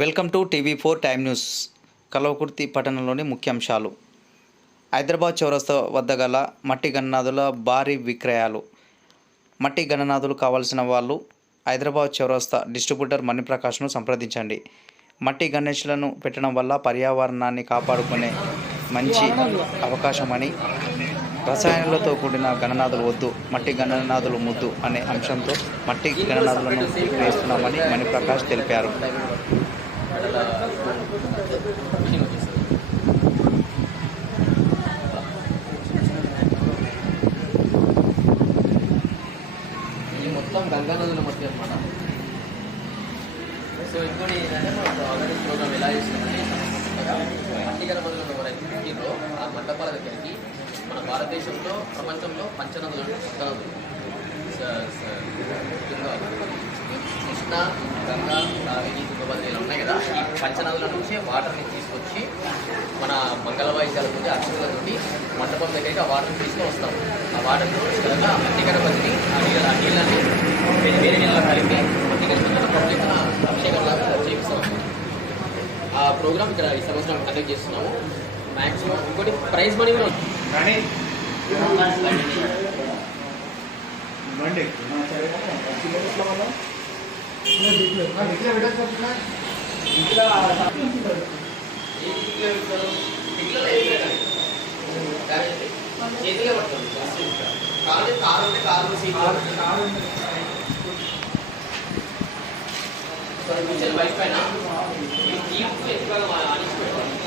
Welcome to TV four time news Kalwakurthy పట్టణంలోని ముఖ్యాంశాలు. హైదరాబాద్ చౌరస్తా వద్ద గల మట్టి గణనాథుల భారీ విక్రయాలు. మట్టి గణనాథులు కావాల్సిన వాళ్ళు హైదరాబాద్ చౌరస్తా డిస్ట్రిబ్యూటర్ మణిప్రకాష్ను సంప్రదించండి. మట్టి గణేష్లను పెట్టడం వల్ల పర్యావరణాన్ని కాపాడుకునే మంచి అవకాశమని రసాయనాలతో కూడిన గణనాథులు వద్దు మట్టి గణనాథులు ముద్దు అనే అంశంతో మట్టి గణనాథులను వేస్తున్నామని మణిప్రకాష్ తెలిపారు. ఇది మొత్తం గంగా నదుల మధ్య అనమాట సో ఇంకోటి ఏంటంటే మనం ఆల్రెడీ ప్రోగ్రామ్ ఎలా చేసినామంటే మట్టి గణపతులు ఎవరైతే పుట్టిందో ఆ మండపాల దగ్గరికి మన భారతదేశంలో ప్రపంచంలో పంచనదులు కొత్త నదులు కృష్ణ గంగా కావేరి తుంగభద్ర ఇలా ఉన్నాయి కదా ఈ పంచనదుల నుంచి వాటర్ని తీసుకొచ్చి మన మంగళ వాయిద్యాల నుండి మండపం దగ్గరికి ఆ వాటర్ని తీసుకొని వస్తాం ఆ వాటర్ తీసుకెళ్ళగా మట్టి గణపతిని ఆ నీళ్ళ ఆ నీళ్ళని వేరే వేరే నీళ్ళ కలిపి మట్టి గణపతిని పబ్లిక్ అభిషేకం లాగా చేపిస్తాం ఆ ప్రోగ్రామ్ ఇక్కడ ఈ సంవత్సరం కండక్ట్ చేస్తున్నాము మ్యాక్సిమం ఇంకోటి ప్రైజ్ మనీ కూడా ఉంది. కానీ పిల్లలు చేతిలో పట్టుకోండి కాదు కారు అంటే కారు సీట్ కొంచెం బైక్ పైన ఈ జీప్ ఎక్కువగా ఆడించి